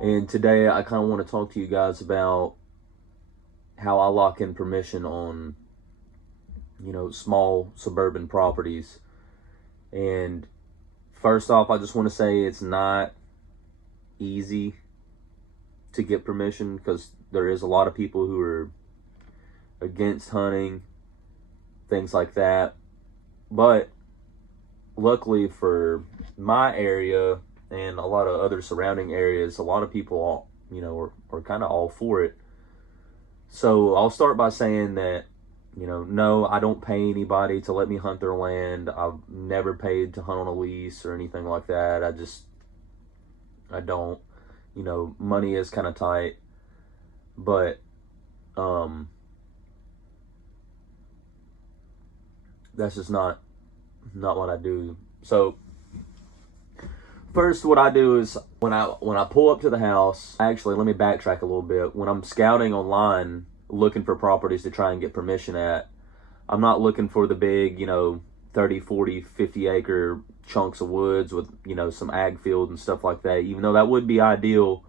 And today I kind of want to talk to you guys about how I lock in permission on, small suburban properties. And first off, I just want to say it's not easy to get permission because there is a lot of people who are against hunting, things like that. But luckily for my area and a lot of other surrounding areas, a lot of people, are kind of all for it. So I'll start by saying that, no, I don't pay anybody to let me hunt their land. I've never paid to hunt on a lease or anything like that. I don't, money is kind of tight, but, that's just not what I do. So first, what I do is when I pull up to the house, actually, let me backtrack a little bit. When I'm scouting online, looking for properties to try and get permission at, I'm not looking for the big, 30, 40, 50 acre chunks of woods with, some ag field and stuff like that. Even though that would be ideal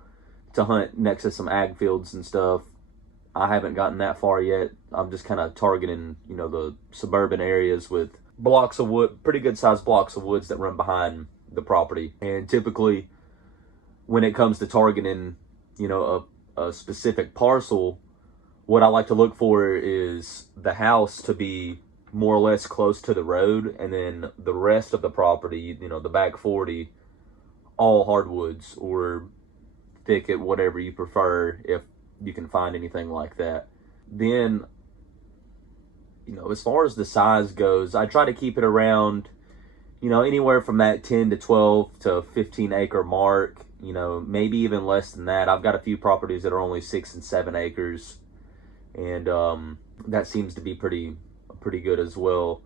to hunt next to some ag fields and stuff, I haven't gotten that far yet. I'm just kind of targeting, the suburban areas with blocks of wood, pretty good sized blocks of woods that run behind the property. And typically when it comes to targeting, a specific parcel, what I like to look for is the house to be more or less close to the road, and then the rest of the property, the back 40, all hardwoods or thicket, whatever you prefer, if you can find anything like that. Then, as far as the size goes, I try to keep it around, anywhere from that 10 to 12 to 15 acre mark, maybe even less than that. I've got a few properties that are only 6 and 7 acres, and that seems to be pretty good as well,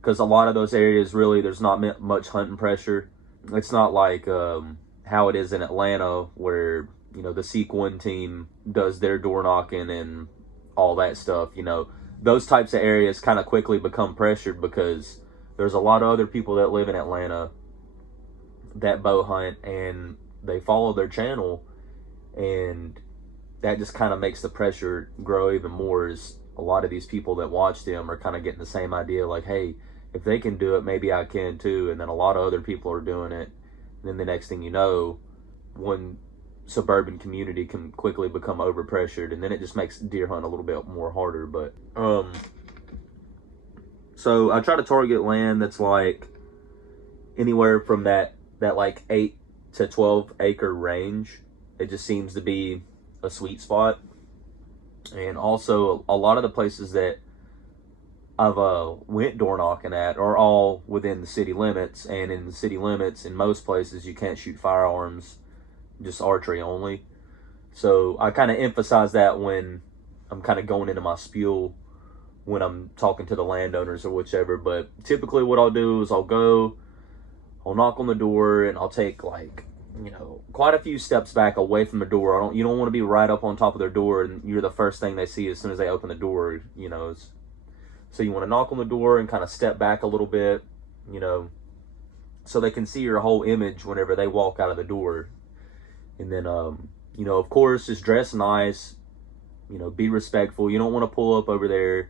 because a lot of those areas, really, there's not much hunting pressure. It's not like how it is in Atlanta, where the Seek One team does their door knocking and all that stuff. Those types of areas kind of quickly become pressured because there's a lot of other people that live in Atlanta that bow hunt, and they follow their channel, and that just kind of makes the pressure grow even more, as a lot of these people that watch them are kind of getting the same idea, like, hey, if they can do it, maybe I can too. And then a lot of other people are doing it, and then the next thing you know, one suburban community can quickly become overpressured, and then it just makes deer hunt a little bit more harder. But so I try to target land that's like anywhere from that like 8 to 12 acre range. It just seems to be a sweet spot. And also, a lot of the places that I've went door knocking at are all within the city limits, and in the city limits, in most places, you can't shoot firearms, just archery only. So I kind of emphasize that when I'm kind of going into my spiel, when I'm talking to the landowners or whichever. But typically what I'll do is I'll knock on the door, and I'll take like, quite a few steps back away from the door. You don't want to be right up on top of their door and you're the first thing they see as soon as they open the door, so you want to knock on the door and kind of step back a little bit, so they can see your whole image whenever they walk out of the door. And then, of course, just dress nice, be respectful. You don't want to pull up over there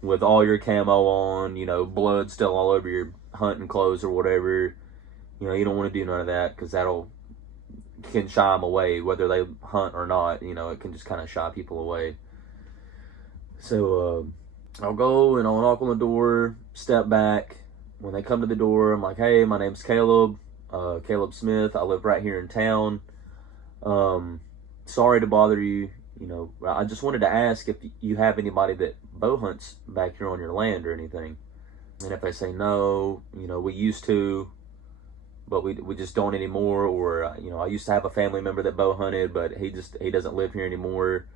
with all your camo on, blood still all over your hunting clothes or whatever. You don't want to do none of that, because can shy them away, whether they hunt or not. It can just kind of shy people away. So I'll go and I'll knock on the door, step back. When they come to the door, I'm like, hey, my name's Caleb, Caleb Smith. I live right here in town. Sorry to bother you. I just wanted to ask if you have anybody that bow hunts back here on your land or anything. And if they say no, we used to, but we just don't anymore. Or, I used to have a family member that bow hunted, but he doesn't live here anymore,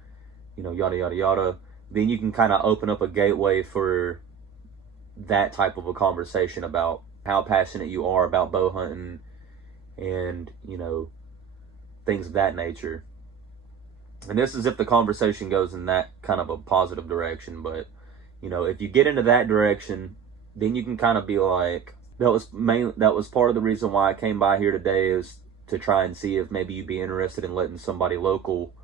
yada, yada, yada. Then you can kind of open up a gateway for that type of a conversation about how passionate you are about bow hunting and, things of that nature. And this is if the conversation goes in that kind of a positive direction. But, if you get into that direction, then you can kind of be like, that was part of the reason why I came by here today, is to try and see if maybe you'd be interested in letting somebody local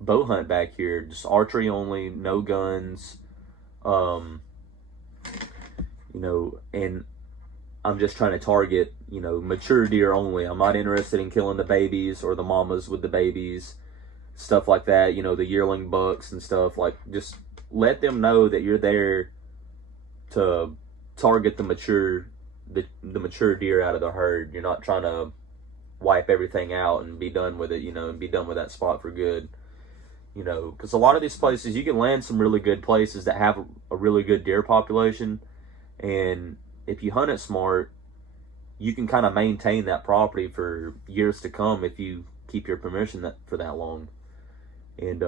bow hunt back here. Just archery only, no guns, and I'm just trying to target, mature deer only. I'm not interested in killing the babies or the mamas with the babies, stuff like that, the yearling bucks and stuff. Like, just let them know that you're there to target the mature deer out of the herd. You're not trying to wipe everything out and be done with it, and be done with that spot for good. Because a lot of these places, you can land some really good places that have a really good deer population, and if you hunt it smart, you can kind of maintain that property for years to come if you keep your permission for that long. And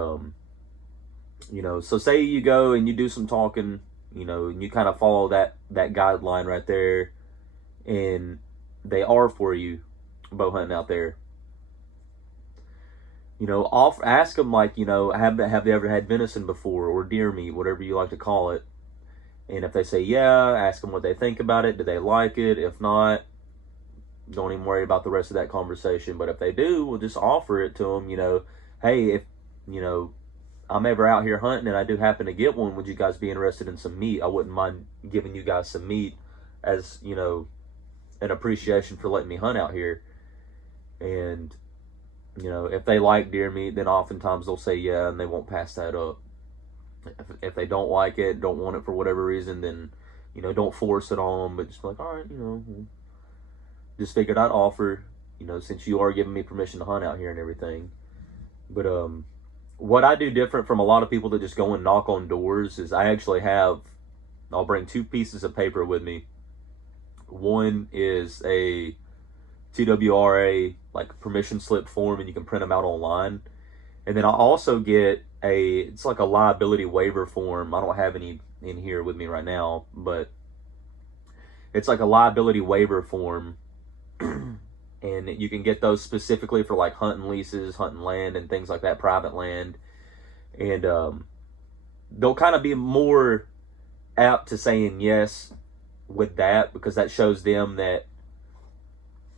so say you go and you do some talking, and you kind of follow that guideline right there, and they are for you bow hunting out there. Ask them, like, have they ever had venison before, or deer meat, whatever you like to call it. And if they say yeah, ask them what they think about it. Do they like it? If not, don't even worry about the rest of that conversation. But if they do, we'll just offer it to them. Hey, if I'm ever out here hunting and I do happen to get one, would you guys be interested in some meat? I wouldn't mind giving you guys some meat as an appreciation for letting me hunt out here. And if they like deer meat, then oftentimes they'll say yeah, and they won't pass that up. If they don't like it, don't want it for whatever reason, then don't force it on them, but just be like, all right, just figured I'd offer, since you are giving me permission to hunt out here and everything. But what I do different from a lot of people that just go and knock on doors is I'll bring 2 pieces of paper with me. One is a TWRA, like, permission slip form, and you can print them out online. And then I'll also get it's like a liability waiver form. I don't have any in here with me right now, but it's like a liability waiver form. And you can get those specifically for, like, hunting leases, hunting land, and things like that, private land. And they'll kind of be more apt to saying yes with that, because that shows them that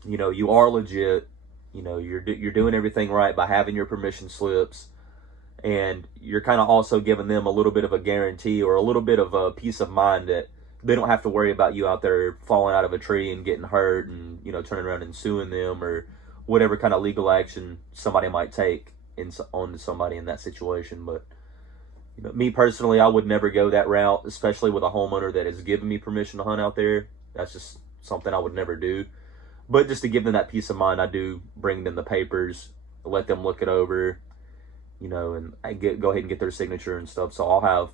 you are legit. You're doing everything right by having your permission slips, and you're kind of also giving them a little bit of a guarantee, or a little bit of a peace of mind, that they don't have to worry about you out there falling out of a tree and getting hurt and turning around and suing them, or whatever kind of legal action somebody might take on somebody in that situation. But me personally, I would never go that route, especially with a homeowner that has given me permission to hunt out there. That's just something I would never do. But just to give them that peace of mind, I do bring them the papers, let them look it over, and I go ahead and get their signature and stuff. So I'll have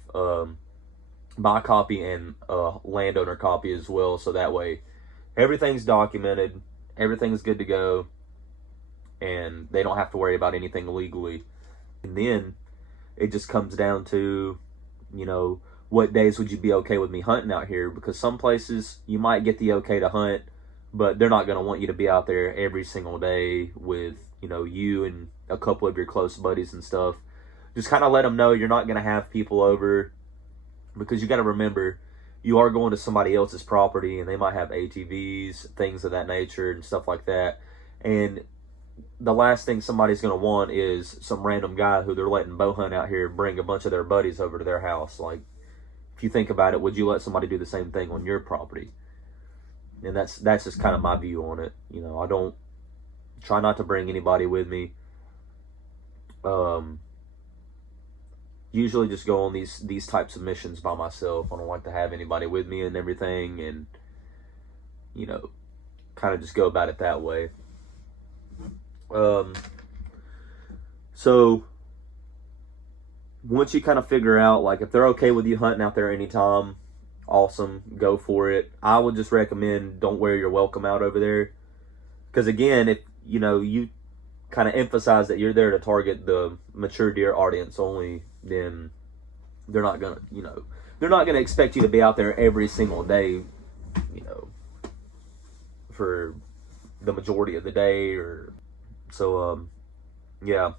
my copy and landowner copy as well. So that way everything's documented, everything's good to go, and they don't have to worry about anything legally. And then it just comes down to, what days would you be okay with me hunting out here? Because some places you might get the okay to hunt, but they're not going to want you to be out there every single day with, you and a couple of your close buddies and stuff. Just kind of let them know you're not going to have people over, because you got to remember, you are going to somebody else's property, and they might have ATVs, things of that nature and stuff like that. And the last thing somebody's going to want is some random guy who they're letting bow hunt out here bring a bunch of their buddies over to their house. Like, if you think about it, would you let somebody do the same thing on your property? And that's just kind of my view on it. I don't try not to bring anybody with me. Usually just go on these types of missions by myself. I don't like to have anybody with me and everything, and kind of just go about it that way. So once you kind of figure out, like, if they're okay with you hunting out there anytime, awesome, go for it. I would just recommend don't wear your welcome out over there, because again, if you kind of emphasize that you're there to target the mature deer audience only, then they're not gonna expect you to be out there every single day, for the majority of the day. Or so yeah,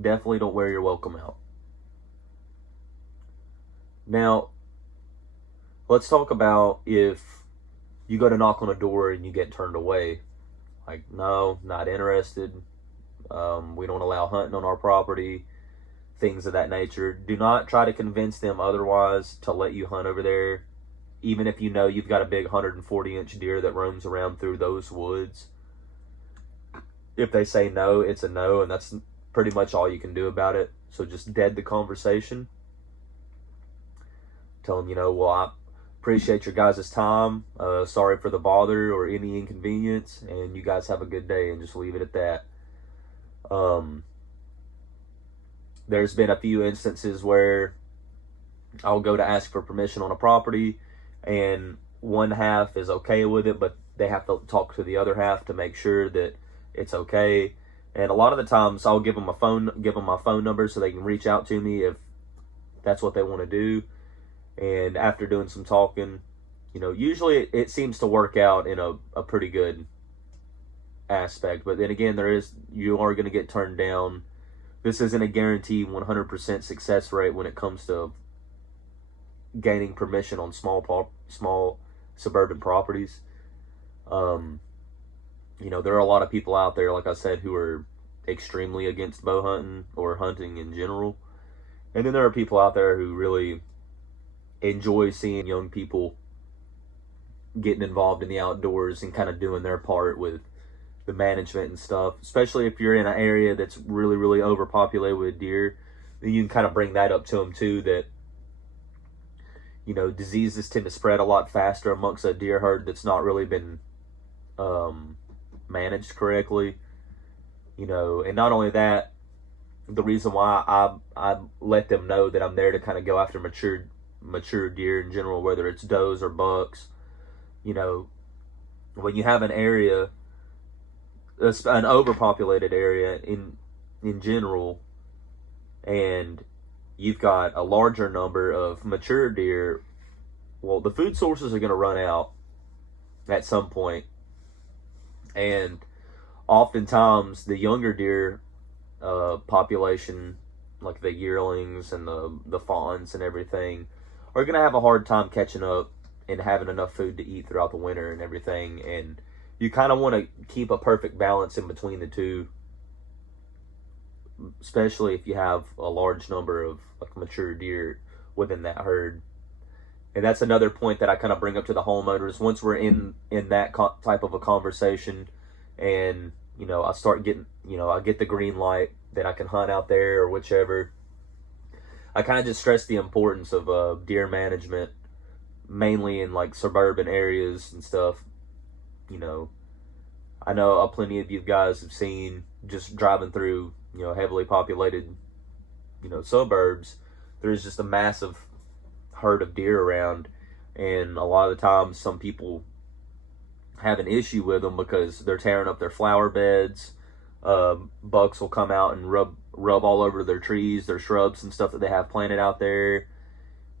definitely don't wear your welcome out. Now let's talk about if you go to knock on a door and you get turned away. Like, no, not interested. We don't allow hunting on our property, things of that nature. Do not try to convince them otherwise to let you hunt over there, even if you know you've got a big 140-inch deer that roams around through those woods. If they say no, it's a no, and that's pretty much all you can do about it. So just dead the conversation. Tell them, well, I appreciate your guys' time. Sorry for the bother or any inconvenience, and you guys have a good day, and just leave it at that. There's been a few instances where I'll go to ask for permission on a property, and one half is okay with it, but they have to talk to the other half to make sure that it's okay. And a lot of the times I'll give them my phone number so they can reach out to me if that's what they want to do. And after doing some talking, usually it seems to work out in a pretty good aspect. But then again, you are going to get turned down. This isn't a guaranteed 100% success rate when it comes to gaining permission on small suburban properties. There are a lot of people out there, like I said, who are extremely against bow hunting or hunting in general. And then there are people out there who really enjoy seeing young people getting involved in the outdoors and kind of doing their part with the management and stuff. Especially if you're in an area that's really, really overpopulated with deer, then you can kind of bring that up to them too, that diseases tend to spread a lot faster amongst a deer herd that's not really been managed correctly. And not only that, the reason why I let them know that I'm there to kind of go after mature deer in general, whether it's does or bucks. When you have an area, an overpopulated area in general, and you've got a larger number of mature deer, well, the food sources are going to run out at some point. And oftentimes the younger deer population, like the yearlings and the fawns and everything, are going to have a hard time catching up and having enough food to eat throughout the winter and everything. And you kind of want to keep a perfect balance in between the two, especially if you have a large number of mature deer within that herd. And that's another point that I kind of bring up to the homeowners once we're in that type of a conversation, and I start getting, I get the green light that I can hunt out there or whichever. I kind of just stress the importance of deer management, mainly in like suburban areas and stuff. I know plenty of you guys have seen, just driving through heavily populated suburbs, there's just a massive herd of deer around, and a lot of the times some people have an issue with them because they're tearing up their flower beds. Bucks will come out and rub all over their trees, their shrubs and stuff that they have planted out there,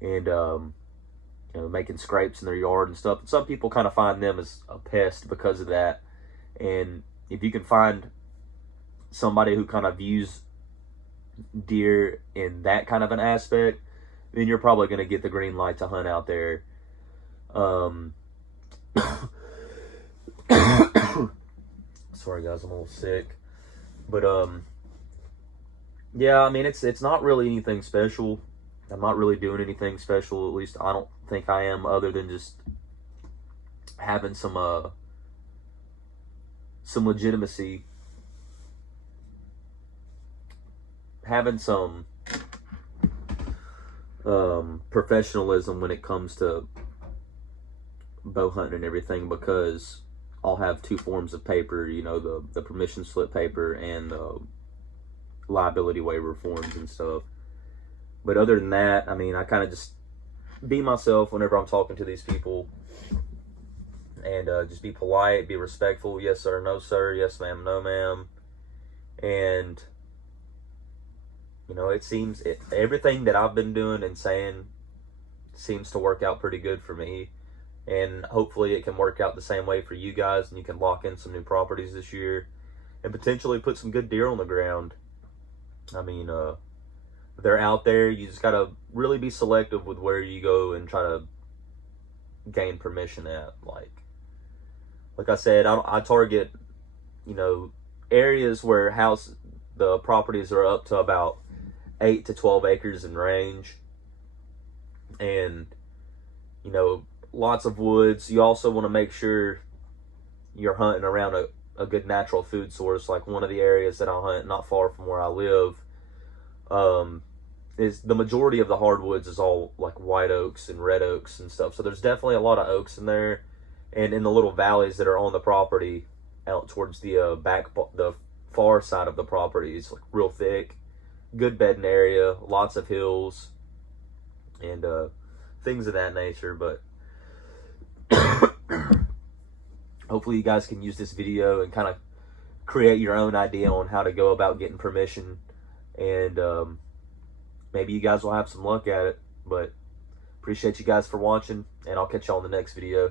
and making scrapes in their yard and stuff. And some people kind of find them as a pest because of that. And if you can find somebody who kind of views deer in that kind of an aspect, then you're probably going to get the green light to hunt out there. Sorry guys, I'm a little sick. But yeah, I mean, it's not really anything special. I'm not really doing anything special, at least I don't think I am, other than just having some legitimacy, having some professionalism when it comes to bow hunting and everything, because I'll have two forms of paper, the permission slip paper and the liability waiver forms and stuff. But other than that, I mean, I kind of just be myself whenever I'm talking to these people, and just be polite, be respectful. Yes sir, no sir, yes ma'am, no ma'am. And it seems everything that I've been doing and saying seems to work out pretty good for me, and hopefully it can work out the same way for you guys, and you can lock in some new properties this year and potentially put some good deer on the ground. I mean, they're out there. You just gotta really be selective with where you go and try to gain permission at. Like I said, I target you know, areas where the properties are up to about 8 to 12 acres in range, and, you know, lots of woods. You also want to make sure you're hunting around a good natural food source. Like one of the areas that I hunt not far from where I live, is the majority of the hardwoods is all like white oaks and red oaks and stuff. So there's definitely a lot of oaks in there, and in the little valleys that are on the property out towards the the far side of the property is like real thick, good bedding area, lots of hills, and things of that nature. But hopefully you guys can use this video and kind of create your own idea on how to go about getting permission, and maybe you guys will have some luck at it. But appreciate you guys for watching, and I'll catch y'all in the next video.